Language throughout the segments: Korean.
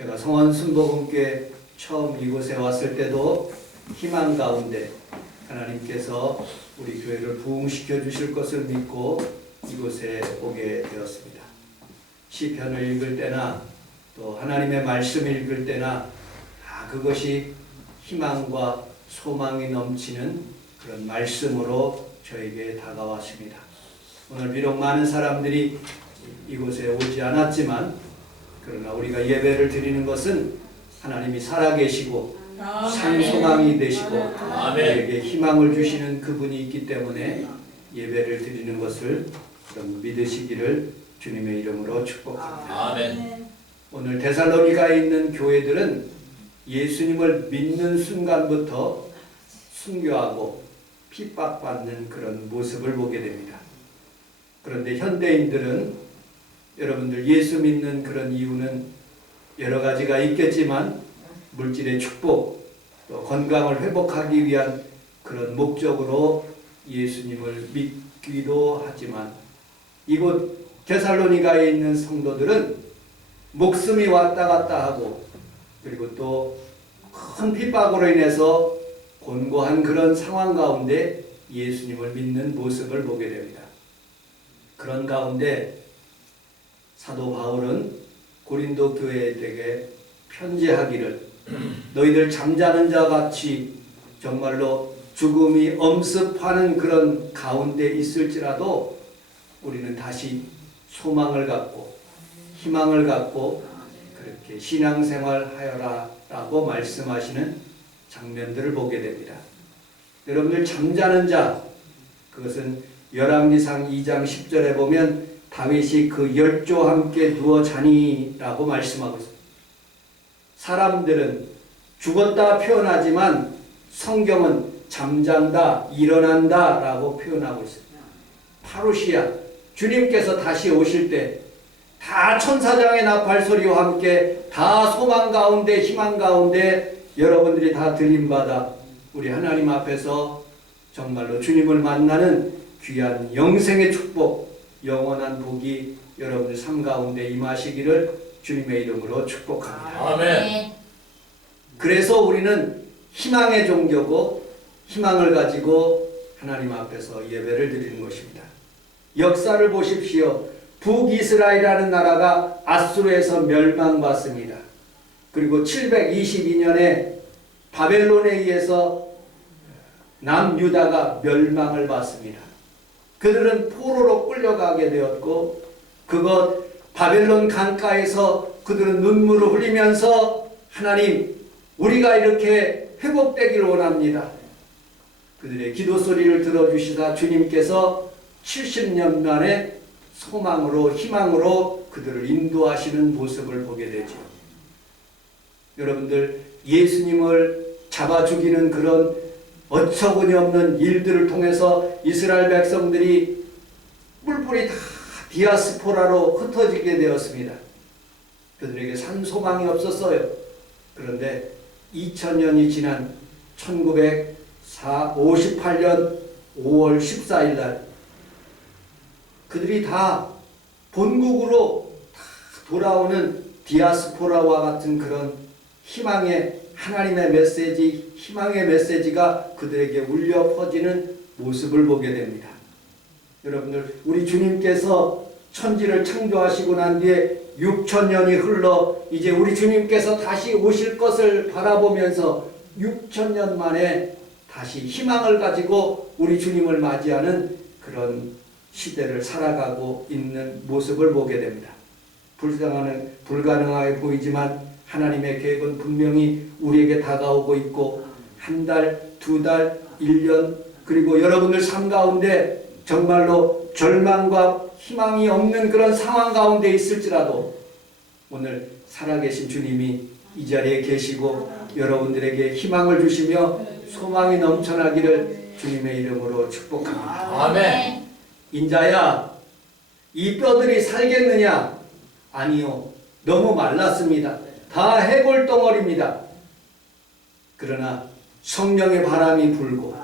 제가 성원 순복음교회 처음 이곳에 왔을 때도 희망 가운데 하나님께서 우리 교회를 부흥시켜 주실 것을 믿고 이곳에 오게 되었습니다. 시편을 읽을 때나 또 하나님의 말씀을 읽을 때나 그것이 희망과 소망이 넘치는 그런 말씀으로 저에게 다가왔습니다. 오늘 비록 많은 사람들이 이곳에 오지 않았지만 그러나 우리가 예배를 드리는 것은 하나님이 살아계시고 산소망이 되시고 우리에게 희망을 주시는 그분이 있기 때문에 예배를 드리는 것을 믿으시기를 주님의 이름으로 축복합니다. 아멘. 오늘 데살로니가에 있는 교회들은 예수님을 믿는 순간부터 순교하고 핍박받는 그런 모습을 보게 됩니다. 그런데 현대인들은 여러분들 예수 믿는 그런 이유는 여러 가지가 있겠지만 물질의 축복, 또 건강을 회복하기 위한 그런 목적으로 예수님을 믿기도 하지만 이곳 데살로니가에 있는 성도들은 목숨이 왔다 갔다 하고 그리고 또 큰 핍박으로 인해서 곤고한 그런 상황 가운데 예수님을 믿는 모습을 보게 됩니다. 그런 가운데 사도 바울은 고린도 교회에게 편지하기를 너희들 잠자는 자 같이 정말로 죽음이 엄습하는 그런 가운데 있을지라도 우리는 다시 소망을 갖고 희망을 갖고 그렇게 신앙생활 하여라 라고 말씀하시는 장면들을 보게 됩니다. 여러분들 잠자는 자, 그것은 열왕기상 2장 10절에 보면 다윗이 그 열조와 함께 누워 자니 라고 말씀하고 있습니다. 사람들은 죽었다 표현하지만 성경은 잠잔다, 일어난다 라고 표현하고 있습니다. 파루시아, 주님께서 다시 오실 때 다 천사장의 나팔 소리와 함께 다 소망 가운데 희망 가운데 여러분들이 다 들림받아 우리 하나님 앞에서 정말로 주님을 만나는 귀한 영생의 축복, 영원한 복이 여러분들 삶 가운데 임하시기를 주님의 이름으로 축복합니다. 아멘. 그래서 우리는 희망의 종교고 희망을 가지고 하나님 앞에서 예배를 드리는 것입니다. 역사를 보십시오. 북이스라엘이라는 나라가 아수르에서 멸망받습니다. 그리고 722년에 바벨론에 의해서 남유다가 멸망을 받습니다. 그들은 포로로 끌려가게 되었고 그것 바벨론 강가에서 그들은 눈물을 흘리면서 하나님 우리가 이렇게 회복되기를 원합니다. 그들의 기도 소리를 들어주시다 주님께서 70년 만에 소망으로 희망으로 그들을 인도하시는 모습을 보게 되죠. 여러분들 예수님을 잡아 죽이는 그런 어처구니 없는 일들을 통해서 이스라엘 백성들이 뿔뿔이 다 디아스포라로 흩어지게 되었습니다. 그들에게 산 소망이 없었어요. 그런데 2000년이 지난 1958년 5월 14일 날 그들이 다 본국으로 다 돌아오는 디아스포라와 같은 그런 희망의 하나님의 메시지, 희망의 메시지가 그들에게 울려 퍼지는 모습을 보게 됩니다. 여러분들 우리 주님께서 천지를 창조하시고 난 뒤에 6000년이 흘러 이제 우리 주님께서 다시 오실 것을 바라보면서 6000년 만에 다시 희망을 가지고 우리 주님을 맞이하는 그런 시대를 살아가고 있는 모습을 보게 됩니다. 불가능하게 보이지만 하나님의 계획은 분명히 우리에게 다가오고 있고 한 달, 두 달, 1년 그리고 여러분들 삶 가운데 정말로 절망과 희망이 없는 그런 상황 가운데 있을지라도 오늘 살아계신 주님이 이 자리에 계시고 여러분들에게 희망을 주시며 소망이 넘쳐나기를 주님의 이름으로 축복합니다. 아멘. 인자야, 이 뼈들이 살겠느냐? 아니요. 너무 말랐습니다. 다 해골 덩어리입니다. 그러나 성령의 바람이 불고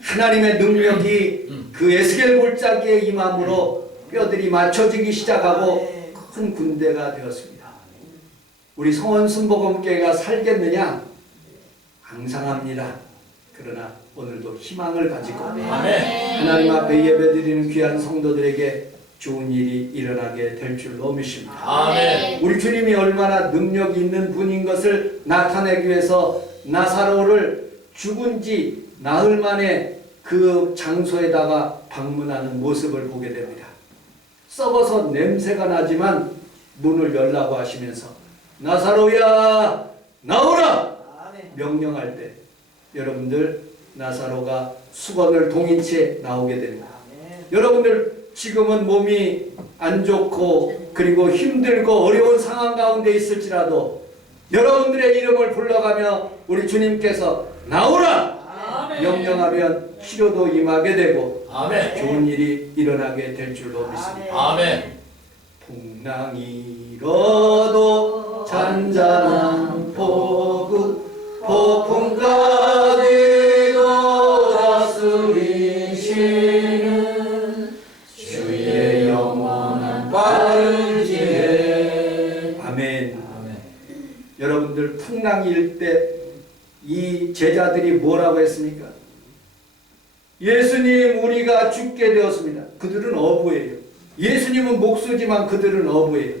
하나님의 능력이 그 에스겔 골짜기에 임함으로 뼈들이 맞춰지기 시작하고 큰 군대가 되었습니다. 우리 성원 순복음교회가 살겠느냐? 앙상합니다. 그러나 오늘도 희망을 가지고 하나님 앞에 예배드리는 귀한 성도들에게 좋은 일이 일어나게 될 줄로 믿습니다. 아멘. 우리 주님이 얼마나 능력이 있는 분인 것을 나타내기 위해서 나사로를 죽은 지 나흘 만에 그 장소에다가 방문하는 모습을 보게 됩니다. 썩어서 냄새가 나지만 문을 열라고 하시면서 나사로야 나오라 명령할 때 여러분들 나사로가 수건을 동인 채 나오게 됩니다. 여러분들 지금은 몸이 안 좋고 그리고 힘들고 어려운 상황 가운데 있을지라도 여러분들의 이름을 불러가며 우리 주님께서 나오라 명령하면 치료도 임하게 되고 좋은 일이 일어나게 될 줄로 믿습니다. 아멘. 풍랑이 일어도 잔잔한 폭풍까지도 다스리시는 주의 영원한 빠른 지혜. 아멘. 여러분들 풍랑이 일 때 이 제자들이 뭐라고 했습니까? 예수님 우리가 죽게 되었습니다. 그들은 어부예요. 예수님은 목수지만 그들은 어부예요.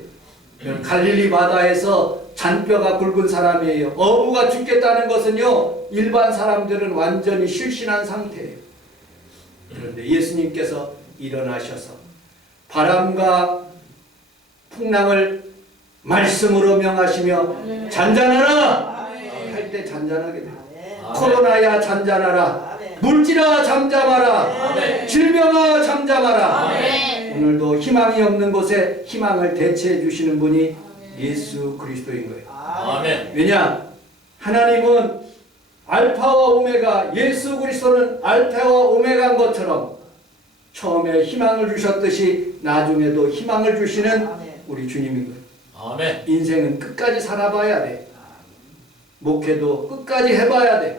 갈릴리 바다에서 잔뼈가 굵은 사람이에요. 어부가 죽겠다는 것은요 일반 사람들은 완전히 실신한 상태예요. 그런데 예수님께서 일어나셔서 바람과 풍랑을 말씀으로 명하시며 잔잔하라 할 때 잔잔하게 돼요. 코로나야 잔잔하라. 물질아 잠잠하라. 질병아 잠잠하라. 오늘도 희망이 없는 곳에 희망을 대체해 주시는 분이 예수 그리스도인 거예요. 왜냐? 하나님은 알파와 오메가, 예수 그리스도는 알파와 오메가인 것처럼 처음에 희망을 주셨듯이 나중에도 희망을 주시는 우리 주님인 거예요. 인생은 끝까지 살아봐야 돼. 목회도 끝까지 해봐야 돼.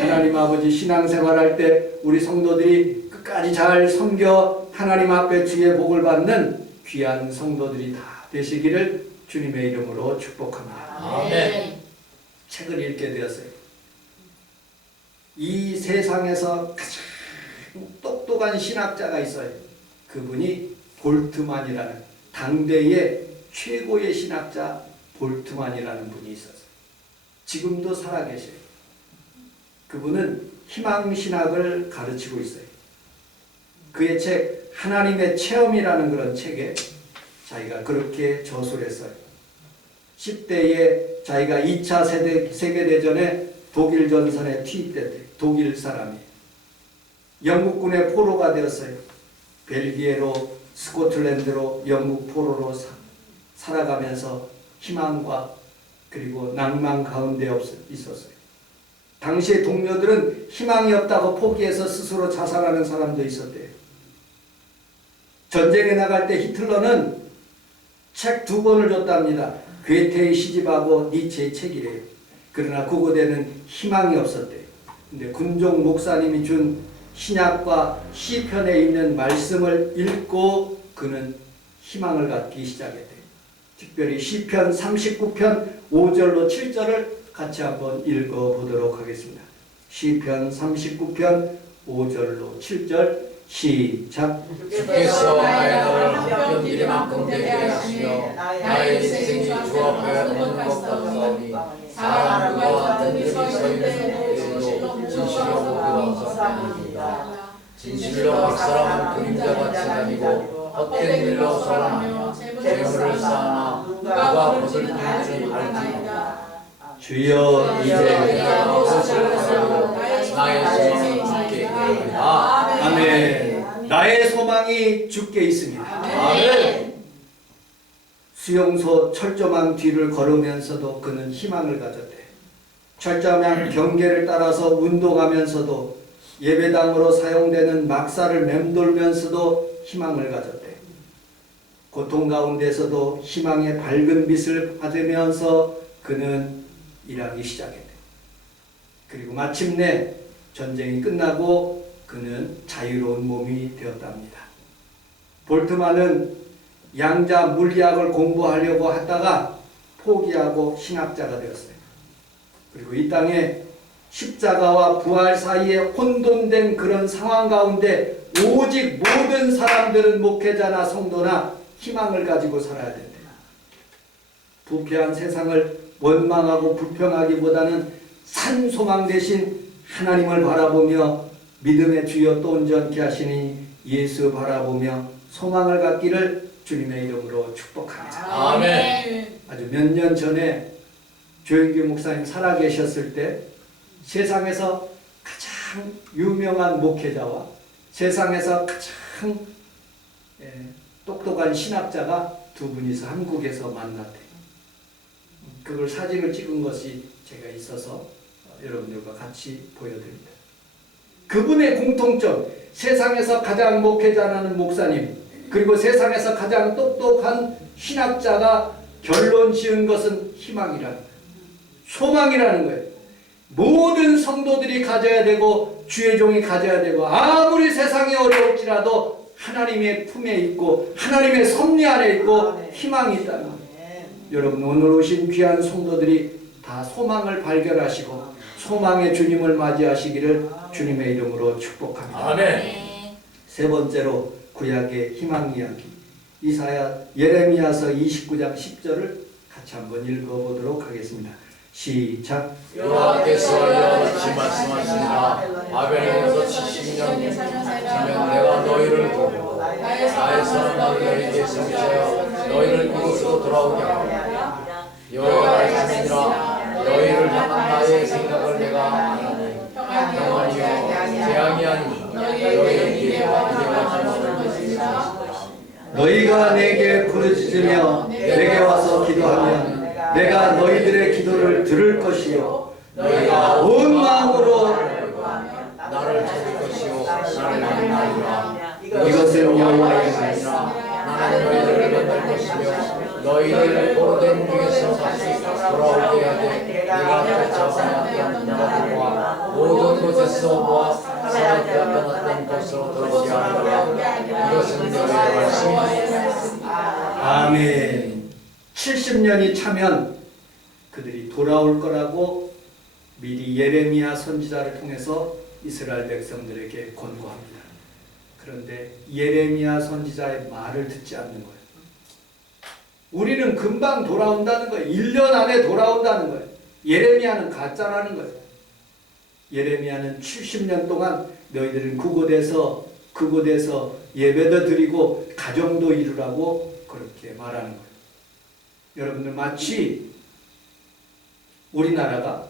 하나님 아버지 신앙생활할 때 우리 성도들이 끝까지 잘 섬겨 하나님 앞에 주의 복을 받는 귀한 성도들이 다 되시기를 주님의 이름으로 축복합니다. 책을 읽게 되었어요. 이 세상에서 가장 똑똑한 신학자가 있어요. 그분이 볼트만이라는 당대의 최고의 신학자 볼트만이라는 분이 있었어요. 지금도 살아계셔요. 그분은 희망신학을 가르치고 있어요. 그의 책 하나님의 체험이라는 그런 책에 자기가 그렇게 저술을 했어요. 10대에 자기가 2차 세계대전에 독일 전선에 투입됐대요. 독일 사람이. 영국군의 포로가 되었어요. 벨기에로 스코틀랜드로 영국 포로로 살아가면서 희망과 그리고 낭만 가운데 있었어요. 당시의 동료들은 희망이 없다고 포기해서 스스로 자살하는 사람도 있었대요. 전쟁에 나갈 때 히틀러는 책 2권을 줬답니다. 괴테의 시집하고 니체의 책이래요. 그러나 그곳에는 희망이 없었대요. 근데 군종 목사님이 준 신약과 시편에 있는 말씀을 읽고 그는 희망을 갖기 시작했대요. 특별히 시편 39편 5절로 7절을 같이 한번 읽어보도록 하겠습니다. 시편 39편 5절로 7절 시작. 주께서 나의 너를 한편 미리만큼 되게 하시며 나의 인생이 주 앞에 오는 것 같사오니 사람 그와 같은 일이 서 있는 곳에도 진실로 복되어서 진실로 각 사람은 그림자같이 다니고 헛된 일로 선하며 재물을 쌓아 누가 그것을 부는지 알지니라. 주여 이제 내가 무엇을 하려고 나의 소망이 주께 있나이다. 아멘. 나의 소망이 주께 있습니다. 아멘. 수용소 철조망 뒤를 걸으면서도 그는 희망을 가졌대. 철조망 경계를 따라서 운동하면서도 예배당으로 사용되는 막사를 맴돌면서도 희망을 가졌대. 고통 가운데서도 희망의 밝은 빛을 받으면서 그는 일하기 시작했대. 그리고 마침내 전쟁이 끝나고 그는 자유로운 몸이 되었답니다. 볼트만은 양자 물리학을 공부하려고 하다가 포기하고 신학자가 되었어요. 그리고 이 땅에 십자가와 부활 사이에 혼돈된 그런 상황 가운데 오직 모든 사람들은 목회자나 성도나 희망을 가지고 살아야 된다. 부패한 세상을 원망하고 불평하기보다는 산 소망 대신 하나님을 바라보며 믿음의 주여 또 온전케 하시니 예수 바라보며 소망을 갖기를 주님의 이름으로 축복합니다. 아멘. 아주 몇 년 전에 조영규 목사님 살아계셨을 때 세상에서 가장 유명한 목회자와 세상에서 가장 똑똑한 신학자가 두 분이서 한국에서 만났대요. 그걸 사진을 찍은 것이 제가 있어서 여러분들과 같이 보여드립니다. 그분의 공통점, 세상에서 가장 목회자라는 목사님, 그리고 세상에서 가장 똑똑한 신학자가 결론 지은 것은 희망이라는 거예요. 소망이라는 거예요. 모든 성도들이 가져야 되고 주의 종이 가져야 되고 아무리 세상이 어려울지라도 하나님의 품에 있고 하나님의 섭리 안에 있고 희망이 있다는 거예요. 여러분 오늘 오신 귀한 성도들이 다 소망을 발견하시고 소망의 주님을 맞이하시기를 주님의 이름으로 축복합니다. 아멘. 세 번째로 구약의 희망 이야기 예레미야서 29장 10절을 같이 한번 읽어보도록 하겠습니다. 시작. 여호와께서 이같이 말씀하십니다. 아벨에서 70년 차면 내가 너희를 보고 나의 사람을 너희에게 성취하여 너희를 이곳으로 돌아오게 하리라. 여호와의 자신이라 너희를 향한 나의 생각을 내가 아나니 평안이요 재앙이 아니 너희에게 기대와 너희가 내게 부르짖으며 내게 와서 기도하면 내가 너희들의 기도를 들을 것이요 너희가 온 마음으로 나를 찾을 것이요 나를 만나리라. 이것은 여호와의 말씀. 나는 너희를 만날 것이며 너희를 오랜 중에서 다시 돌아오게 하되 내가 쫓아왔던 나라들과 모든 곳에서 모아 사라져 떠났던 곳으로 돌아오게 하리라. 이것은 너희의 말씀이다. 아멘. 70년이 차면 그들이 돌아올 거라고 미리 예레미야 선지자를 통해서 이스라엘 백성들에게 권고합니다. 그런데 예레미야 선지자의 말을 듣지 않는 거예요. 우리는 금방 돌아온다는 거예요. 1년 안에 돌아온다는 거예요. 예레미야는 가짜라는 거예요. 예레미야는 70년 동안 너희들은 그곳에서 예배도 드리고 가정도 이루라고 그렇게 말하는 거예요. 여러분들 마치 우리나라가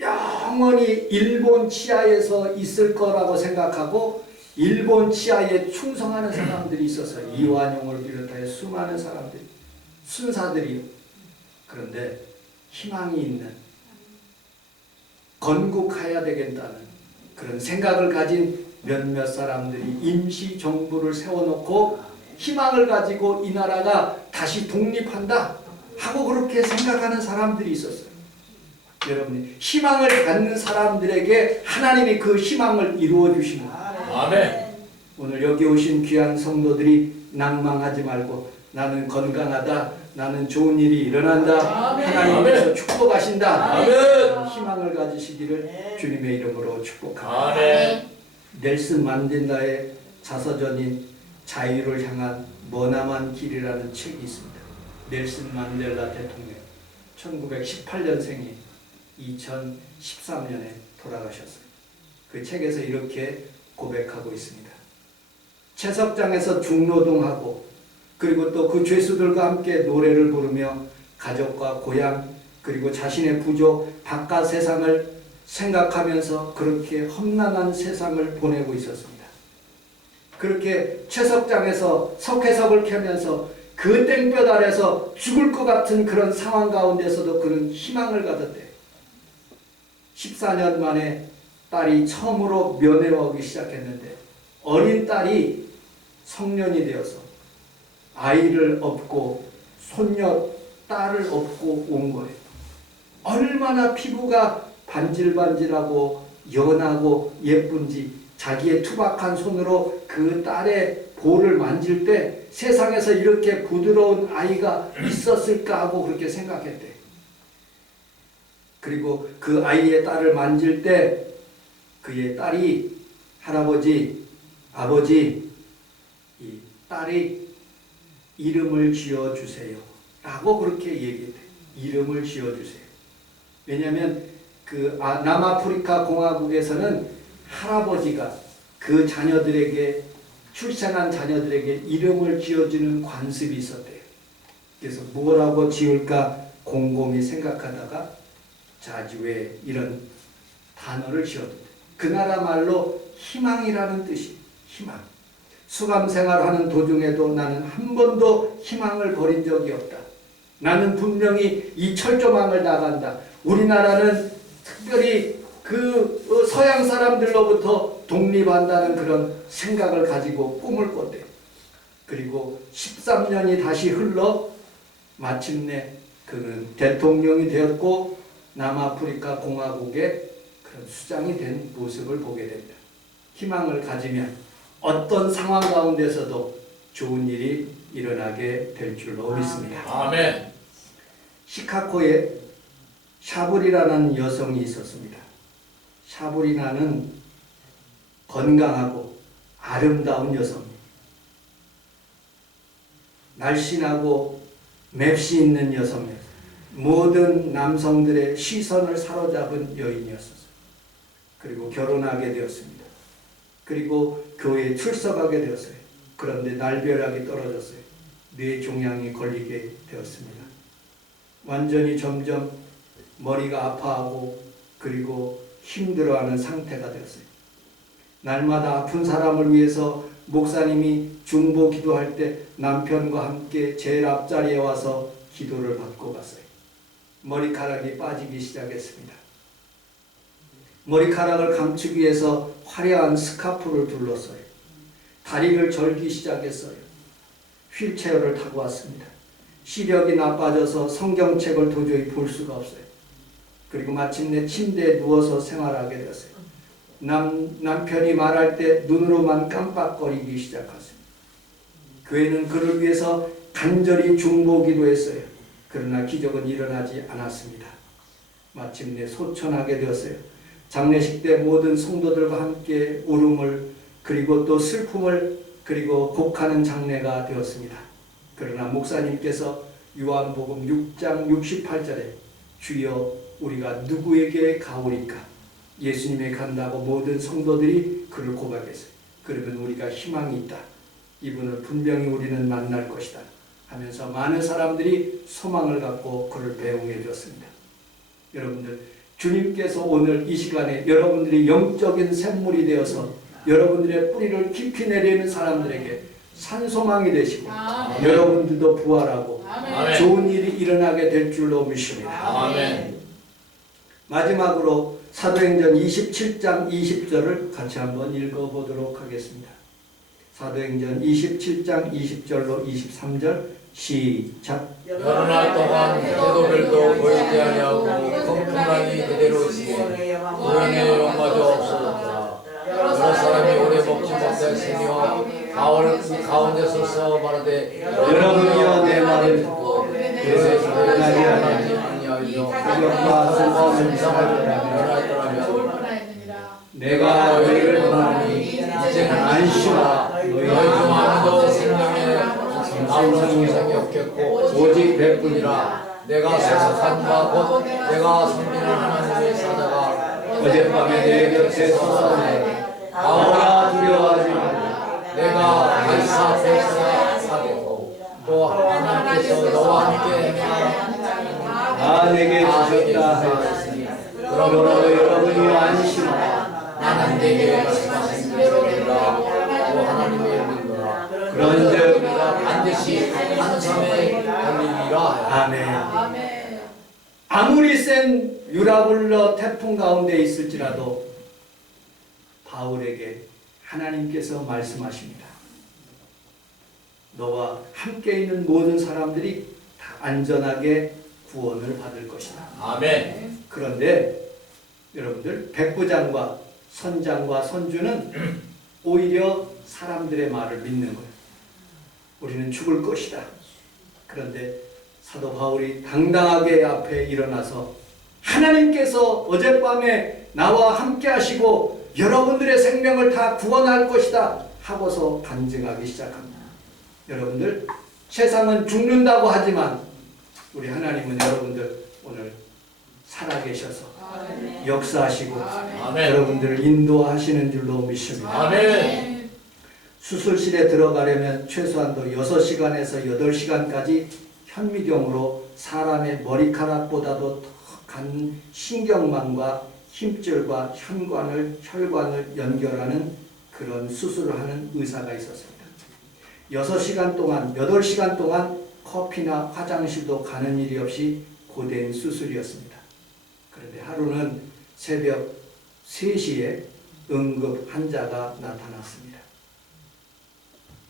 영원히 일본 치하에서 있을 거라고 생각하고 일본 치하에 충성하는 사람들이 있어서 이완용을 비롯하여 수많은 사람들이 순사들이요. 그런데 희망이 있는 건국해야 되겠다는 그런 생각을 가진 몇몇 사람들이 임시 정부를 세워놓고 희망을 가지고 이 나라가 다시 독립한다 하고 그렇게 생각하는 사람들이 있었어요. 여러분이 희망을 갖는 사람들에게 하나님이 그 희망을 이루어 주시는 거예요. 아멘. 오늘 여기 오신 귀한 성도들이 낭망하지 말고 나는 건강하다, 나는 좋은 일이 일어난다, 하나님께서 축복하신다, 아멘. 희망을 가지시기를 주님의 이름으로 축복합니다. 아멘. 넬슨 만델라의 자서전인 자유를 향한 머나먼 길이라는 책이 있습니다. 넬슨 만델라 대통령 1918년생이 2013년에 돌아가셨어요. 그 책에서 이렇게 고백하고 있습니다. 채석장에서 중노동하고 그리고 또 그 죄수들과 함께 노래를 부르며 가족과 고향 그리고 자신의 부족 바깥 세상을 생각하면서 그렇게 험난한 세상을 보내고 있었습니다. 그렇게 채석장에서 석회석을 켜면서 그 땡볕 아래서 죽을 것 같은 그런 상황 가운데서도 그런 희망을 가졌대요. 14년 만에 딸이 처음으로 면회 오기 시작했는데 어린 딸이 성년이 되어서 아이를 업고 손녀 딸을 업고 온 거예요. 얼마나 피부가 반질반질하고 연하고 예쁜지 자기의 투박한 손으로 그 딸의 볼을 만질 때 세상에서 이렇게 부드러운 아이가 있었을까 하고 그렇게 생각했대. 그리고 그 아이의 딸을 만질 때 그의 딸이 할아버지, 아버지, 이 딸이 이름을 지어주세요 라고 그렇게 얘기했대. 이름을 지어주세요. 왜냐하면 그 남아프리카 공화국에서는 할아버지가 그 자녀들에게 출생한 자녀들에게 이름을 지어주는 관습이 있었대요. 그래서 뭐라고 지을까 곰곰이 생각하다가 자지왜 이런 단어를 지었대. 그 나라 말로 희망이라는 뜻이 희망. 수감 생활하는 도중에도 나는 한 번도 희망을 버린 적이 없다. 나는 분명히 이 철조망을 나간다. 우리나라는 특별히 그 서양 사람들로부터 독립한다는 그런 생각을 가지고 꿈을 꿨대. 그리고 13년이 다시 흘러 마침내 그는 대통령이 되었고 남아프리카 공화국의 그런 수장이 된 모습을 보게 됩니다. 희망을 가지면 어떤 상황 가운데서도 좋은 일이 일어나게 될 줄로 믿습니다. 아멘. 시카고에 샤브리라는 여성이 있었습니다. 샤브리나는 건강하고 아름다운 여성입니다. 날씬하고 맵시 있는 여성이었어요. 모든 남성들의 시선을 사로잡은 여인이었어요. 그리고 결혼하게 되었습니다. 그리고 교회에 출석하게 되었어요. 그런데 날벼락이 떨어졌어요. 뇌종양이 걸리게 되었습니다. 완전히 점점 머리가 아파하고 그리고 힘들어하는 상태가 되었어요. 날마다 아픈 사람을 위해서 목사님이 중보 기도할 때 남편과 함께 제일 앞자리에 와서 기도를 받고 갔어요. 머리카락이 빠지기 시작했습니다. 머리카락을 감추기 위해서 화려한 스카프를 둘렀어요. 다리를 절기 시작했어요. 휠체어를 타고 왔습니다. 시력이 나빠져서 성경책을 도저히 볼 수가 없어요. 그리고 마침내 침대에 누워서 생활하게 되었어요. 남편이 말할 때 눈으로만 깜빡거리기 시작했어요. 교회는 그를 위해서 간절히 중보 기도했어요. 그러나 기적은 일어나지 않았습니다. 마침내 소천하게 되었어요. 장례식 때 모든 성도들과 함께 울음을 그리고 또 슬픔을 그리고 곡하는 장례가 되었습니다. 그러나 목사님께서 요한복음 6장 68절에 주여 우리가 누구에게 가오리까? 예수님에 간다고 모든 성도들이 그를 고백했어요. 그러면 우리가 희망이 있다. 이분을 분명히 우리는 만날 것이다 하면서 많은 사람들이 소망을 갖고 그를 배웅해 주었습니다. 여러분들 주님께서 오늘 이 시간에 여러분들이 영적인 샘물이 되어서 여러분들의 뿌리를 깊이 내리는 사람들에게 산소망이 되시고 아멘. 여러분들도 부활하고 아멘. 좋은 일이 일어나게 될 줄로 믿습니다. 아멘. 마지막으로 사도행전 27장 20절을 같이 한번 읽어보도록 하겠습니다. 사도행전 27장 20절로 23절 시작. 여러 날 동안 베드로들도 보이지 아니하고 큰 풍랑이 그대로 있으니 구원의 영마저 없어졌더라. 여러 사람이 오래 먹지 못했으며 가을 가운데 서서 말하되 여러분이여 내 말을 듣고 그래서 그들에게 하나님 아니하며 그것과 성과 성상을 성상을 변하였더라면 내가 너희를 떠나니 이제는 안심하라. 너희 중 아무도 생명에 남은 생명이 없겠고 오직 백분이라. 내가 세속한 바 곧 내가 섬기는 하나님의 사자가 어젯밤에 내 곁에 서서 나오라 두려워하지 말라. 내가 가이사 앞에서 사겠고 또 하나님께서 너와 함께 다 내게 주셨다 하였으니 그러므로 여러분이 안심하라. 나는 내게 말씀하신 대로 되리라. 또 하나님의 이름이라. 그런즉 우리가 반드시 한 섬에 걸리리라. 아멘. 아무리 센 유라굴러 태풍 가운데 있을지라도 바울에게 하나님께서 말씀하십니다. 너와 함께 있는 모든 사람들이 다 안전하게 구원을 받을 것이다. 아멘. 그런데 여러분들 백부장과 선장과 선주는 오히려 사람들의 말을 믿는 거예요. 우리는 죽을 것이다. 그런데 사도 바울이 당당하게 앞에 일어나서 하나님께서 어젯밤에 나와 함께 하시고 여러분들의 생명을 다 구원할 것이다 하고서 간증하기 시작합니다. 여러분들, 세상은 죽는다고 하지만 우리 하나님은 여러분들 오늘 살아계셔서 역사하시고 여러분들을 인도하시는 줄로 믿습니다. 아멘. 수술실에 들어가려면 최소한도 6시간에서 8시간까지 현미경으로 사람의 머리카락보다도 더 간 신경망과 힘줄과 혈관을 연결하는 그런 수술을 하는 의사가 있었습니다. 6시간 동안, 8시간 동안 커피나 화장실도 가는 일이 없이 고된 수술이었습니다. 그런데 하루는 새벽 3시에 응급 환자가 나타났습니다.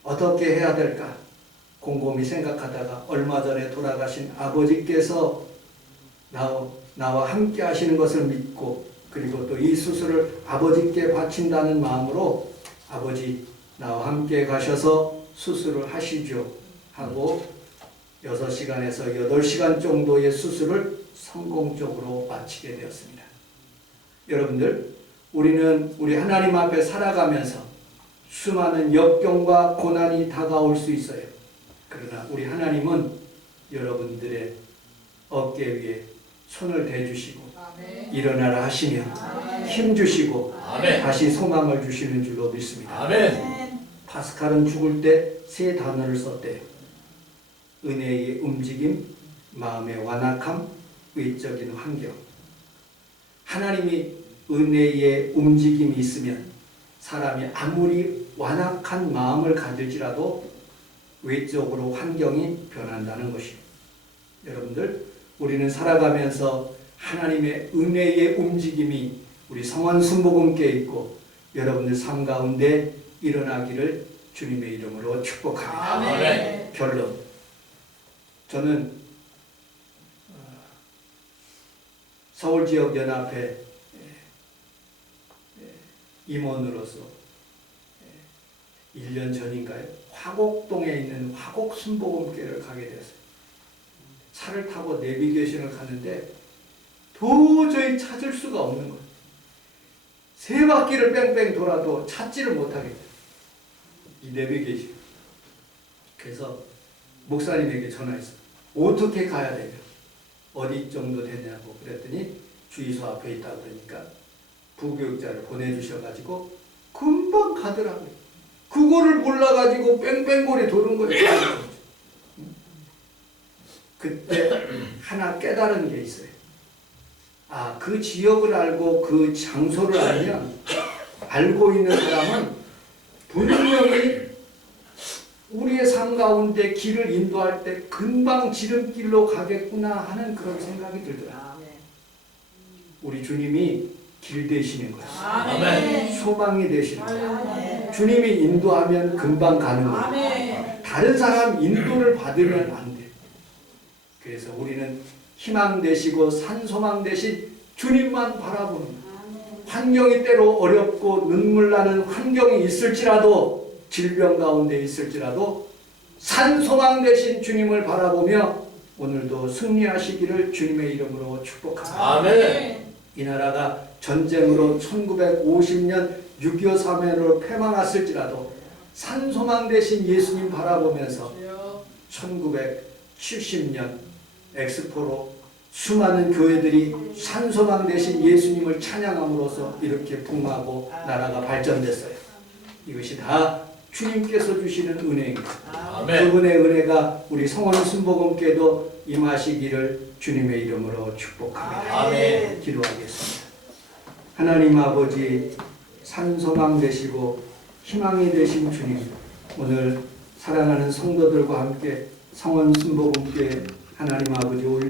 어떻게 해야 될까? 곰곰이 생각하다가 얼마 전에 돌아가신 아버지께서 나와 함께 하시는 것을 믿고 그리고 또 이 수술을 아버지께 바친다는 마음으로 아버지 나와 함께 가셔서 수술을 하시죠 하고 6시간에서 8시간 정도의 수술을 성공적으로 마치게 되었습니다. 여러분들, 우리는 우리 하나님 앞에 살아가면서 수많은 역경과 고난이 다가올 수 있어요. 그러나 우리 하나님은 여러분들의 어깨 위에 손을 대주시고 일어나라 하시며 힘주시고 다시 소망을 주시는 줄로 믿습니다. 파스칼은 죽을 때 3 단어를 썼대요. 은혜의 움직임, 마음의 완악함, 외적인 환경. 하나님이 은혜의 움직임이 있으면 사람이 아무리 완악한 마음을 가질지라도 외적으로 환경이 변한다는 것이요. 여러분들, 우리는 살아가면서 하나님의 은혜의 움직임이 우리 성원 순복음교회에 있고 여러분들 삶 가운데 일어나기를 주님의 이름으로 축복합니다. 결론, 저는 서울지역연합회 임원으로서 1년 전인가요? 화곡동에 있는 화곡순복음교회를 가게 되었어요. 차를 타고 내비게이션을 가는데 도저히 찾을 수가 없는 거예요. 3바퀴를 뺑뺑 돌아도 찾지를 못하겠어요. 이 내비게이션. 그래서 목사님에게 전화했어요. 어떻게 가야 되냐? 어디 정도 되냐고 그랬더니 주유소 앞에 있다고 그러니까 부교육자를 보내주셔가지고 금방 가더라고요. 그거를 몰라가지고 뺑뺑거리 도는 거예요. 그때 하나 깨달은 게 있어요. 아, 그 지역을 알고 그 장소를 알면 알고 있는 사람은 분명히 우리의 삶 가운데 길을 인도할 때 금방 지름길로 가겠구나 하는 그런 생각이 들더라. 우리 주님이 길 되시는 거예요. 소망이 되시는 거예요. 주님이 인도하면 금방 가는 거예요. 다른 사람 인도를 받으면 안 돼. 그래서 우리는 희망 되시고 산소망 되신 주님만 바라보는 거예요. 환경이 때로 어렵고 눈물 나는 환경이 있을지라도 질병 가운데 있을지라도 산소망 되신 주님을 바라보며 오늘도 승리하시기를 주님의 이름으로 축복합니다. 아멘. 이 나라가 전쟁으로 1950년 6.25 사면으로 패망했을지라도 산소망 되신 예수님 바라보면서 1970년 엑스포로 수많은 교회들이 산소망 되신 예수님을 찬양함으로써 이렇게 붕하고 나라가 발전됐어요. 이것이 다 주님께서 주시는 은혜입니다. 아멘. 그분의 은혜가 우리 성원 순복음교회도 임하시기를 주님의 이름으로 축복합니다. 아멘. 기도하겠습니다. 하나님 아버지, 산소망 되시고 희망이 되신 주님, 오늘 사랑하는 성도들과 함께 성원 순복음교회 하나님 아버지